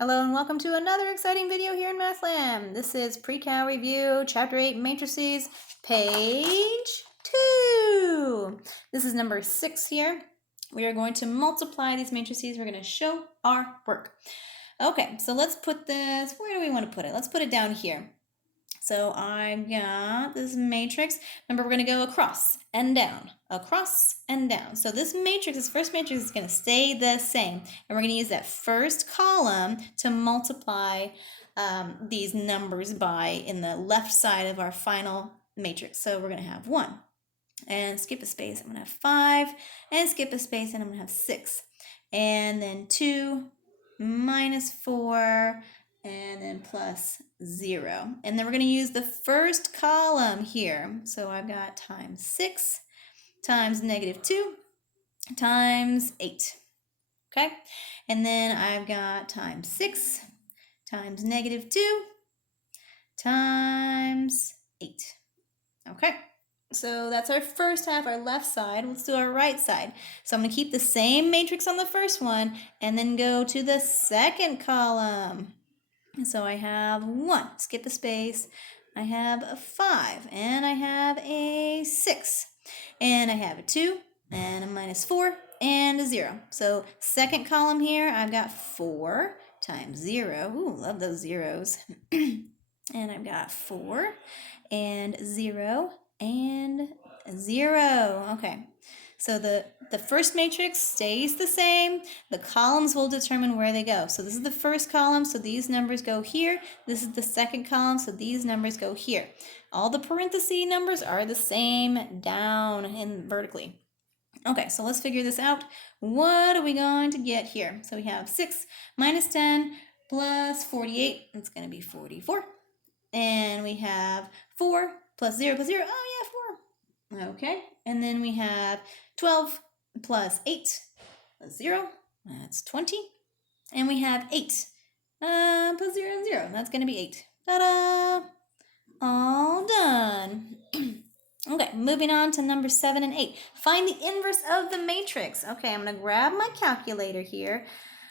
Hello and welcome to another exciting video here in MathLam. This is Pre-Cal Review, Chapter 8, Matrices, page 2. This is number 6 here. We are going to multiply these matrices. We're going to show our work. Okay, so let's put this, where do we want to put it? Let's put it down here. So I've got this matrix. Remember, we're going to go across and down, across and down. So this matrix, this first matrix is going to stay the same. And we're going to use that first column to multiply these numbers by in the left side of our final matrix. So we're going to have 1 and skip a space. I'm going to have 5 and skip a space and I'm going to have 6. And then 2 minus 4 and then plus 0. And then we're going to use the first column here. So I've got times 6 times negative 2 times 8. Okay? And then I've got times 6 times negative 2 times 8. Okay? So that's our first half, our left side. Let's do our right side. So I'm going to keep the same matrix on the first one and then go to the second column. So I have 1, skip a space, I have a 5, and I have a 6, and I have a 2, and a minus 4, and a 0. So second column here, I've got 4 times 0. Ooh, love those zeros. And I've got 4, and 0, and 0. Okay. So the first matrix stays the same. The columns will determine where they go. So this is the first column, so these numbers go here. This is the second column, so these numbers go here. All the parenthesis numbers are the same down and vertically. Okay, so let's figure this out. What are we going to get here? So we have 6 minus 10 plus 48. It's going to be 44. And we have 4 plus 0 plus 0. Oh, yeah, 4. Okay, and then we have 12 plus 8 plus 0. That's 20. And we have 8 plus 0 and 0. That's going to be 8. Ta-da! All done. Okay, moving on to number 7 and 8. Find the inverse of the matrix. Okay, I'm going to grab my calculator here.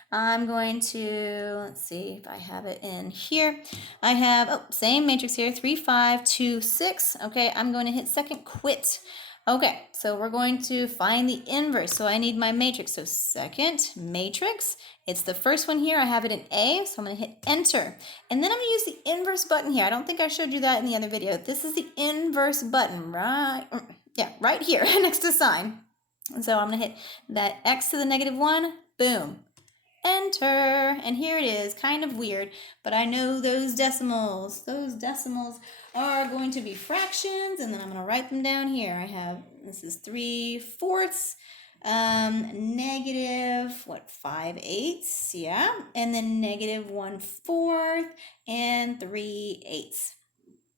I'm going to, let's see if I have it in here. I have, same matrix here, 3, 5, 2, 6. Okay, I'm going to hit second quit. Okay, so we're going to find the inverse. So I need my matrix. So second matrix, it's the first one here. I have it in A, so I'm going to hit enter. And then I'm going to use the inverse button here. I don't think I showed you that in the other video. This is the inverse button, right? Yeah, right here next to sign. And so I'm going to hit that X to the negative 1, boom. Enter, and here it is, kind of weird, but I know those decimals are going to be fractions, and then I'm going to write them down here. I have, this is 3/4, negative, 5/8, yeah, and then negative 1/4, and 3/8.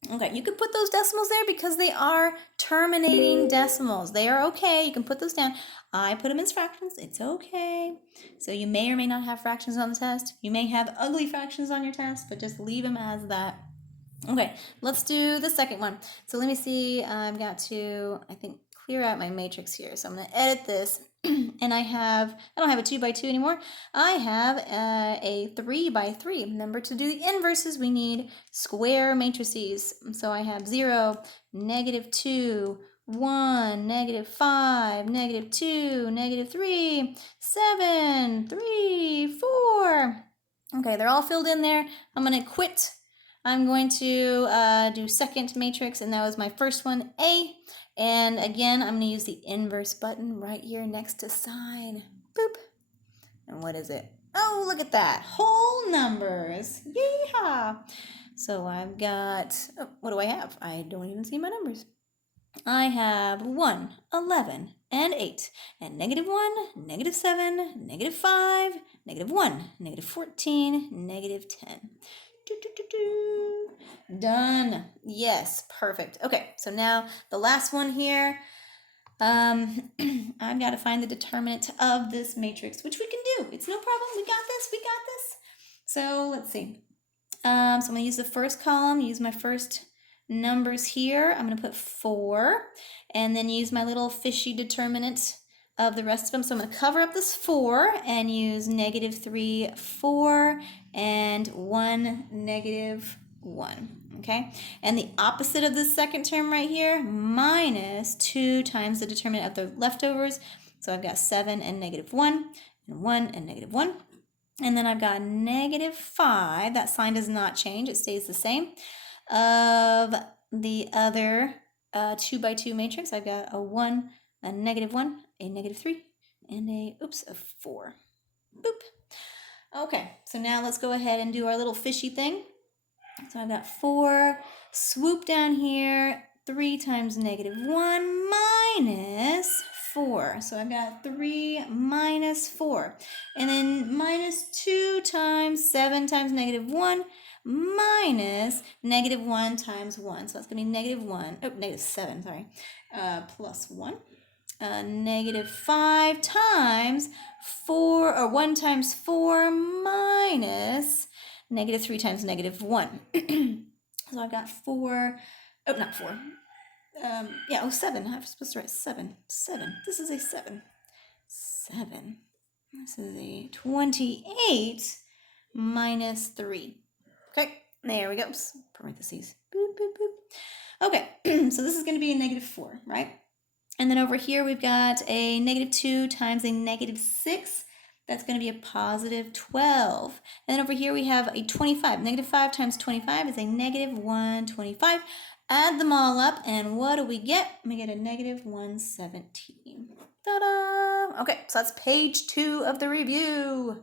Okay, you can put those decimals there because they are terminating decimals. They are okay. You can put those down. I put them as fractions. It's okay. So you may or may not have fractions on the test. You may have ugly fractions on your test, but just leave them as that. Okay, let's do the second one. So let me see. I've got to, I think, clear out my matrix here. So I'm going to edit this. And I don't have a 2 by 2 anymore. I have a 3 by 3. Remember, to do the inverses, we need square matrices. So I have 0, negative 2, 1, negative 5, negative 2, negative 3, 7, 3, 4. Okay, they're all filled in there. I'm going to quit. I'm going to do second matrix, and that was my first one, A. And again, I'm going to use the inverse button right here next to sign. Boop. And what is it? Oh, look at that. Whole numbers. Yeehaw. So I've got, what do I have? I don't even see my numbers. I have 1, 11, and 8, and negative 1, negative 7, negative 5, negative 1, negative 14, negative 10. Done. Yes, perfect. Okay, so now the last one here. I've got to find the determinant of this matrix, which we can do. It's no problem. We got this. We got this. So let's see. So I'm going to use the first column, use my first numbers here. I'm going to put 4, and then use my little fishy determinant of the rest of them. So I'm going to cover up this 4 and use -3, 4, and 1, -1. Okay, and the opposite of the second term right here, minus 2 times the determinant of the leftovers. So I've got 7 and -1, and 1 and -1. And then I've got -5. That sign does not change. It stays the same. Of the other 2 by 2 matrix, I've got a 1, a -1, a -3, and a 4. Boop. Okay, so now let's go ahead and do our little fishy thing. So I've got 4, swoop down here, 3 times -1 minus 4. So I've got 3 minus 4. And then minus 2 times 7 times -1 minus -1 times 1. So that's going to be -7, sorry, plus 1. -5 times 4, or 1 times 4 minus -3 times -1. So I've got 4, not 4. 7. I'm supposed to write 7. 7. This is a 7. 7. This is a 28 minus 3. Okay, there we go. Parentheses. Boop, boop, boop. Okay, so this is going to be a -4, right? And then over here we've got a -2 times a -6. That's going to be a positive 12. And then over here we have a 25. -5 times 25 is a -125. Add them all up, and what do we get? We get a -117. Ta-da! Okay, so that's page 2 of the review.